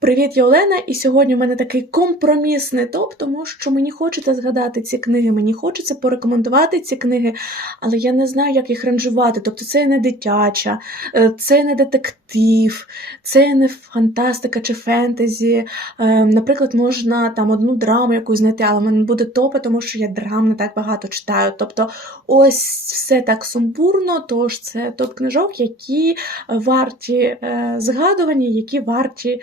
Привіт, я Олена, і сьогодні у мене такий компромісний топ, тому що мені хочеться згадати ці книги, мені хочеться порекомендувати ці книги, але я не знаю, як їх ранжувати. Тобто це не дитяча, е, це не детектив, це не фантастика чи фентезі. Е, Наприклад, можна там одну драму якусь знайти, але в мене буде топи, тому що я драм не так багато читаю. Тобто, ось все так сумбурно, тож це топ книжок, які варті е, згадування, які варті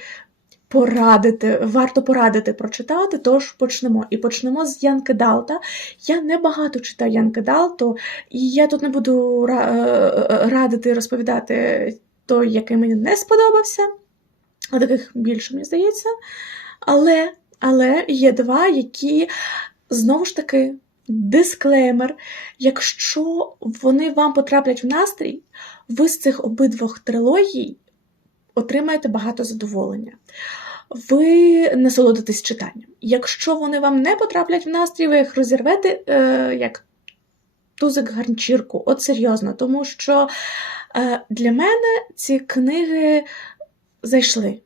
порадити, варто порадити прочитати, тож почнемо. І почнемо з Янки Далта. Я не багато читаю Янки Далту, і я тут не буду е, радити розповідати той, який мені не сподобався, а таких більше, мені здається. Але, але є два, які знову ж таки. Дисклеймер, якщо вони вам потраплять в настрій, ви з цих обидвох трилогій отримаєте багато задоволення. Ви насолодитесь читанням. Якщо вони вам не потраплять в настрій, ви їх розірвете е, як тузик гарнчірку. От серйозно, тому що е, для мене ці книги зайшли.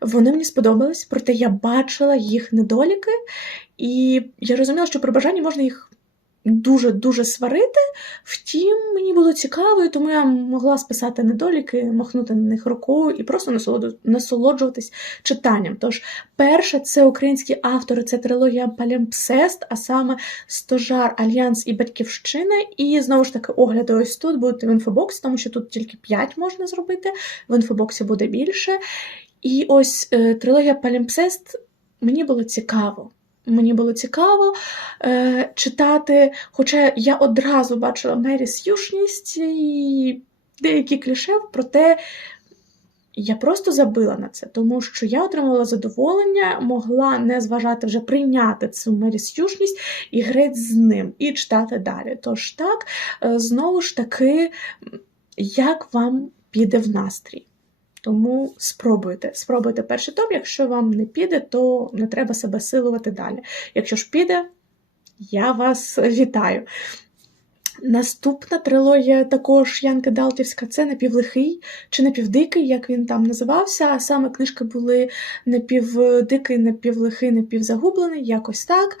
Вони мені сподобались, проте я бачила їх недоліки, і я розуміла, що при бажанні можна їх дуже-дуже сварити. Втім, мені було цікаво, і тому я могла списати недоліки, махнути на них рукою і просто насолоджуватись читанням. Тож, перше, це українські автори, це трилогія Палімпсест, а саме Стожар, Альянс і Батьківщина. І знову ж таки, огляди ось тут будуть в інфобоксі, тому що тут тільки 5 можна зробити, в інфобоксі буде більше. І ось е, трилогія Палімпсест мені було цікаво. Мені було цікаво е, читати, хоча я одразу бачила Мері Сюшність і деякі кліше, проте я просто забила на це, тому що я отримала задоволення, могла не зважати вже прийняти цю Мері Сюшність і греть з ним, і читати далі. Тож так, е, знову ж таки, як вам піде в настрій. Тому спробуйте. Спробуйте перший том. Якщо вам не піде, то не треба себе силувати далі. Якщо ж піде, я вас вітаю. Наступна трилогія також Янки Далтівська це напівлихий чи напівдикий, як він там називався. А саме книжки були напівдикий, напівлихий, напівзагублений, якось так.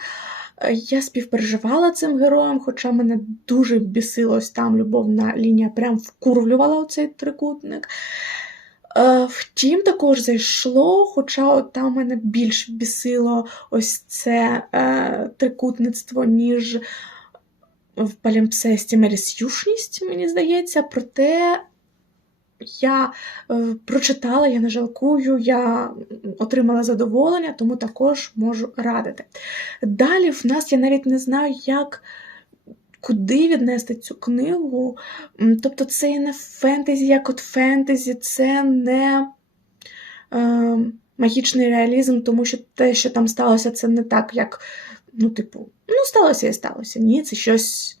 Я співпереживала цим героєм, хоча мене дуже бісила ось там любовна лінія, прям вкурвлювала оцей трикутник. Е, Втім, також зайшло, хоча от там мене більш бісило ось це е, трикутництво, ніж в палімпсесті мересюшність, мені здається. Проте я е, прочитала, я не жалкую, я отримала задоволення, тому також можу радити. Далі в нас я навіть не знаю, як. Куди віднести цю книгу? Тобто це не фентезі, як от фентезі, це не е, магічний реалізм, тому що те, що там сталося, це не так, як, ну, типу, ну, сталося і сталося. Ні, це щось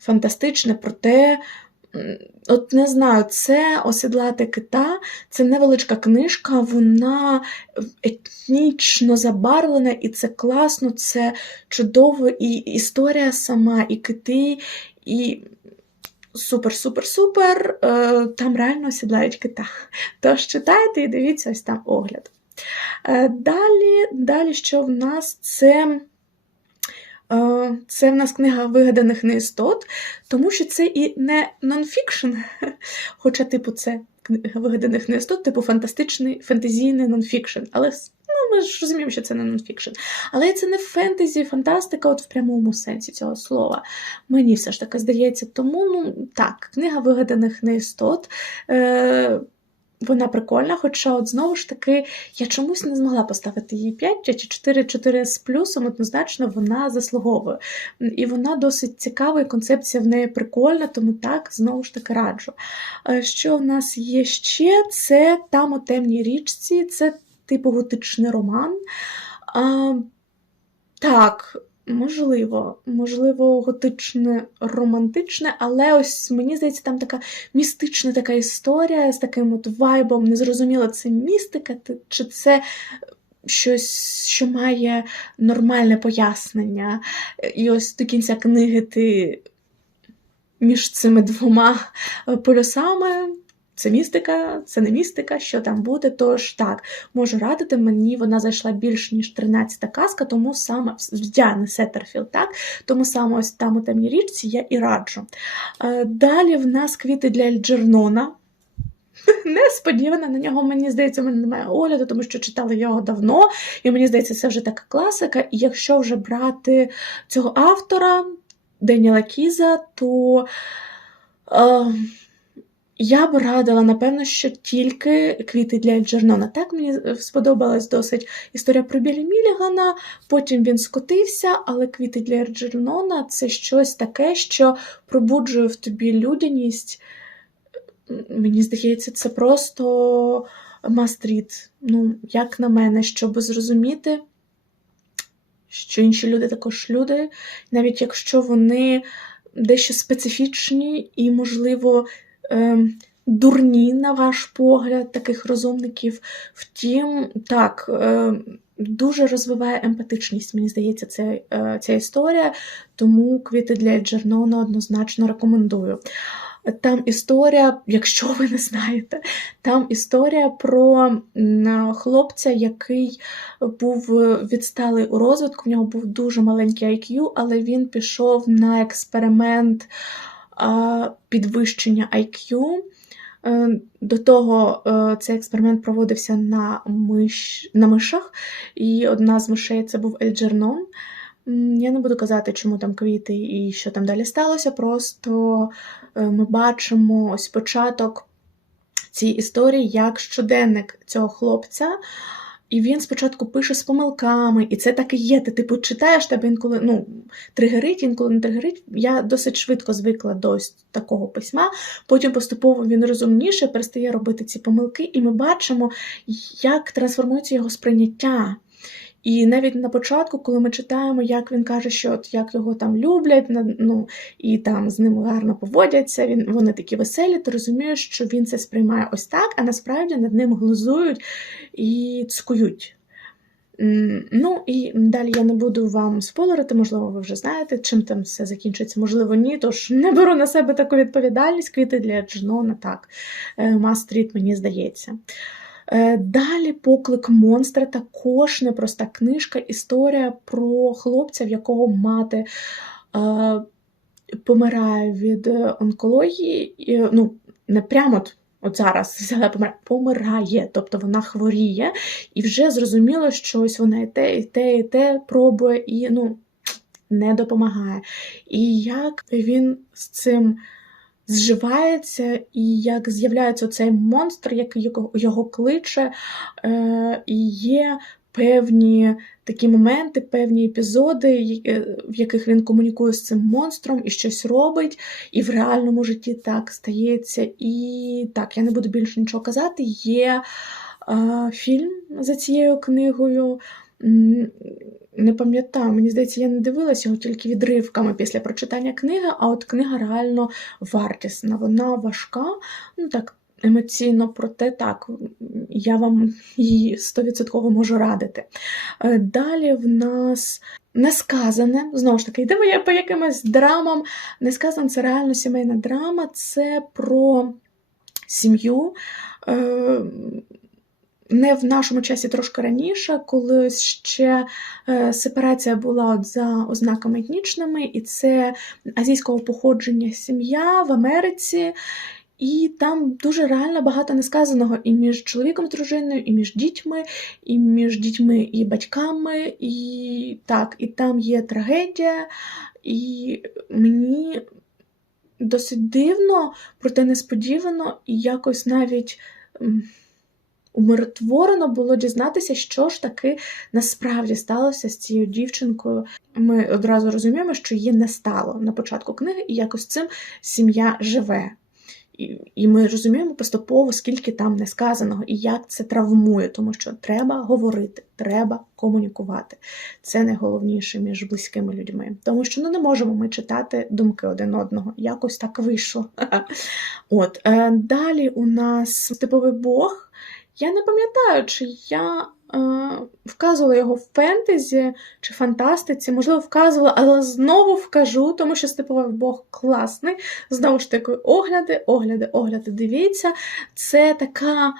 фантастичне, проте, м, от не знаю, це осідлати кита, це невеличка книжка, вона етнічно забарвлена, і це класно, це чудово, і історія сама, і кити, і. Супер, супер, супер. Е, Там реально сідають кита. Тож читайте і дивіться ось там огляд. Е, Далі, далі що в нас це. Е, Це в нас книга вигаданих неістот, тому що це і не нонфікшн, хоча, типу, це книга вигаданих неістот, типу фантастичний фентезійний нонфікшн. Але ну, ми ж розуміємо, що це не нонфікшн. Але це не фентезі, фантастика, от в прямому сенсі цього слова. Мені все ж таки здається. Тому, ну так, книга вигаданих неістот. Е, вона прикольна, хоча, от знову ж таки, я чомусь не змогла поставити їй 5 чи 4, 4 з плюсом, однозначно вона заслуговує. І вона досить цікава, і концепція в неї прикольна, тому так, знову ж таки раджу. Е, Що в нас є ще? Це там у темній річці, це типу готичний роман. А, так, можливо, можливо, готичне, романтичне, але ось мені здається, там така містична така історія з таким от вайбом. Незрозуміло, це містика, чи це щось, що має нормальне пояснення. І ось до кінця книги ти між цими двома полюсами це містика, це не містика, що там буде. Тож так, можу радити, мені вона зайшла більш ніж 13-та казка, тому саме Діани Сеттерфілд, так? Тому саме ось там у темній річці я і раджу. Е, Далі в нас квіти для Ельджернона. Несподівано на нього, мені здається, в мене немає огляду, тому що читала його давно, і мені здається, це вже така класика. І якщо вже брати цього автора Деніела Кіза, то е, я б радила, напевно, що тільки квіти для Джернона. Так мені сподобалась досить історія про Білі Мілігана, потім він скотився, але квіти для Джернона це щось таке, що пробуджує в тобі людяність. Мені здається, це просто мастріт. Ну, як на мене, щоб зрозуміти, що інші люди також люди, навіть якщо вони дещо специфічні і, можливо, дурні, на ваш погляд, таких розумників. Втім, так, ем, дуже розвиває емпатичність, мені здається, це, е, ця історія, тому квіти для Джернона однозначно рекомендую. Там історія, якщо ви не знаєте, там історія про хлопця, який був відсталий у розвитку, в нього був дуже маленький IQ, але він пішов на експеримент підвищення IQ. Е, до того е, цей експеримент проводився на миш, на мишах, і одна з мишей це був Ельджернон. Я не буду казати, чому там квіти і що там далі сталося. Просто е, ми бачимо ось початок цієї історії як щоденник цього хлопця. І він спочатку пише з помилками, і це так і є. Ти типу читаєш тебе інколи ну, тригерить, інколи не тригерить. Я досить швидко звикла до такого письма. Потім поступово він розумніше перестає робити ці помилки, і ми бачимо, як трансформується його сприйняття. І навіть на початку, коли ми читаємо, як він каже, що от як його там люблять, ну і там з ним гарно поводяться, він вони такі веселі, ти розумієш, що він це сприймає ось так, а насправді над ним глузують і цкують. Ну і далі я не буду вам спойлерити, можливо, ви вже знаєте, чим там все закінчиться, можливо, ні. Тож не беру на себе таку відповідальність, квіти для Джнона, так, Мастріт, мені здається. Е, далі поклик монстра також непроста книжка, історія про хлопця, в якого мати е, помирає від онкології. Ну, не прямо от зараз взяла помирає, помирає, тобто вона хворіє, і вже зрозуміло, що ось вона і те, і те, і те пробує, і ну, не допомагає. І як він з цим зживається, і як з'являється цей монстр, його, його кличе, е, і є певні такі моменти, певні епізоди, е, в яких він комунікує з цим монстром і щось робить, і в реальному житті так стається. І так, я не буду більше нічого казати. Є е, фільм за цією книгою. Не пам'ятаю, мені здається, я не дивилася його тільки відривками після прочитання книги, а от книга реально вартісна. Вона важка, ну так, емоційно, проте так, я вам її 100% можу радити. Е, далі в нас несказане, знову ж таки, йдемо я по якимось драмам. Несказане це реально сімейна драма, це про сім'ю. Не в нашому часі трошки раніше, коли ще е, сепарація була от за ознаками етнічними, і це азійського походження сім'я в Америці. І там дуже реально багато несказаного і між чоловіком з дружиною, і між дітьми, і між дітьми і батьками. І так, і там є трагедія, і мені досить дивно, проте несподівано, і якось навіть умиротворено було дізнатися, що ж таки насправді сталося з цією дівчинкою. Ми одразу розуміємо, що її не стало на початку книги, і якось цим сім'я живе. І ми розуміємо поступово, скільки там не сказаного і як це травмує, тому що треба говорити, треба комунікувати. Це найголовніше між близькими людьми. Тому що ну, не можемо ми читати думки один одного. Якось так вийшло. От, е, Далі у нас типовий Бог. Я не пам'ятаю, чи я е, вказувала його в фентезі чи фантастиці, можливо, вказувала, але знову вкажу, тому що степовий Бог класний. Знову ж таки, огляди, огляди, огляди. Дивіться, це така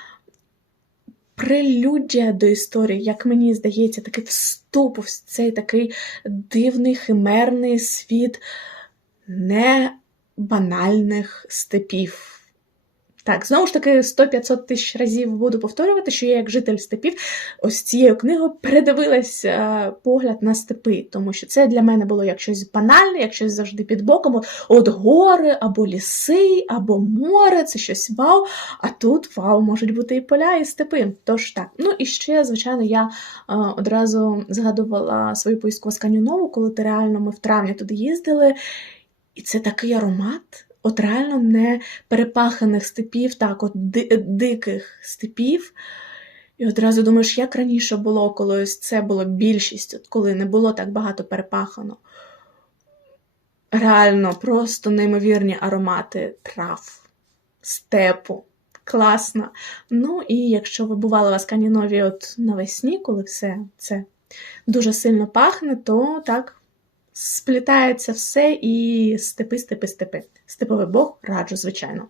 прелюдія до історії, як мені здається, такий вступ в цей такий дивний химерний світ не банальних степів. Так, знову ж таки, 100-500 тисяч разів буду повторювати, що я, як житель степів, ось цією книгою передивилась е, погляд на степи, тому що це для мене було як щось банальне, як щось завжди під боком. От, гори, або ліси, або море, це щось вау. А тут вау, можуть бути і поля, і степи. Тож так. Ну і ще, звичайно, я е, одразу згадувала свою поїздку в Асканію коли ти реально ми в травні туди їздили. І це такий аромат, от реально не перепаханих степів, так, от ди- диких степів. І одразу думаєш, як раніше було, коли ось це було більшість, от коли не було так багато перепахано. Реально, просто неймовірні аромати трав, степу. Класно. Ну і якщо ви бували в Асканінові от навесні, коли все це дуже сильно пахне, то так сплітається все і степи, степи, степи. Степовий Бог раджу, звичайно.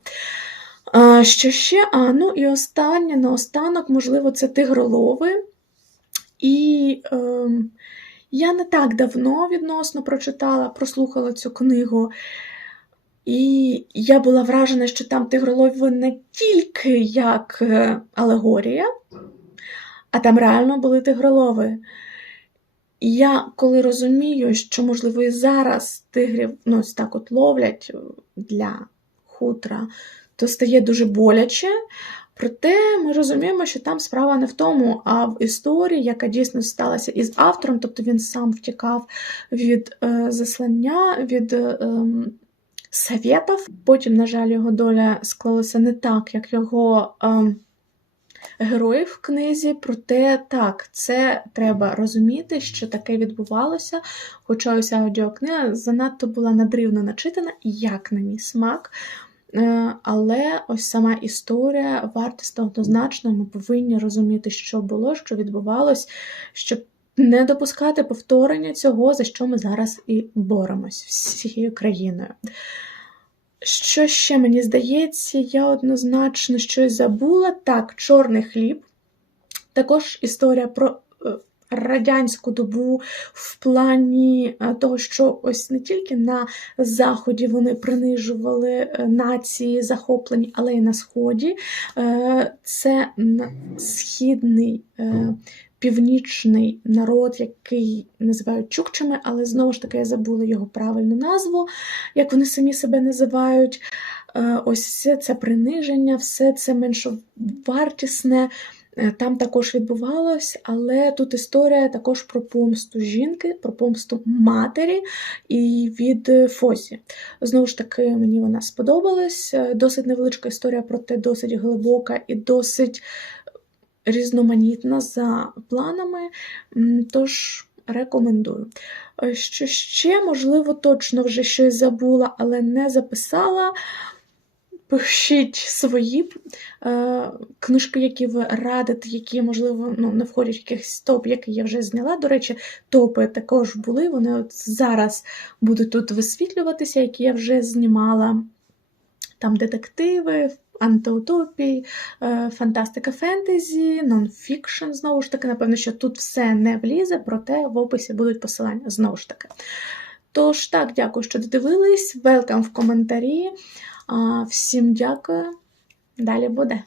А, що ще? А, ну і останнє, наостанок, можливо, це тигролови. І е, я не так давно відносно прочитала, прослухала цю книгу. І я була вражена, що там тигролови не тільки як е, алегорія, а там реально були тигролови. І я коли розумію, що, можливо, і зараз тигрів ну, ось так от ловлять е, для хутра, то стає дуже боляче. Проте ми розуміємо, що там справа не в тому, а в історії, яка дійсно сталася із автором, тобто він сам втікав від е, заслання, від е, ем, совєтів. Потім, на жаль, його доля склалася не так, як його. ем, героїв в книзі, проте так, це треба розуміти, що таке відбувалося. Хоча ось аудіокнига занадто була надривно начитана, як на мій смак. Е, Але ось сама історія вартісна однозначно, ми повинні розуміти, що було, що відбувалось, щоб не допускати повторення цього, за що ми зараз і боремось всією країною. Що ще мені здається, я однозначно щось забула. Так, чорний хліб. Також історія про е, радянську добу в плані е, того, що ось не тільки на Заході вони принижували е, нації захоплені, але й на Сході. Це східний. Північний народ, який називають чукчами, але знову ж таки я забула його правильну назву, як вони самі себе називають. Е, Ось все це приниження, все це меншовартісне. е, Там також відбувалось, але тут історія також про помсту жінки, про помсту матері і від Фозі. Знову ж таки, мені вона сподобалась. Е, Досить невеличка історія, проте досить глибока і досить різноманітна за планами. Тож рекомендую. Е, Що ще, можливо, точно вже щось забула, але не записала. Пишіть свої е, книжки, які ви радите, які, можливо, ну, не входять в якийсь топ, який я вже зняла. До речі, топи також були. Вони от зараз будуть тут висвітлюватися, які я вже знімала. Там детективи, антиутопії, е, фантастика фентезі, нонфікшн. Знову ж таки, напевно, що тут все не влізе, проте в описі будуть посилання знову ж таки. Тож, так, дякую, що додивились. Велкам в коментарі. Всім дякую. Далі буде.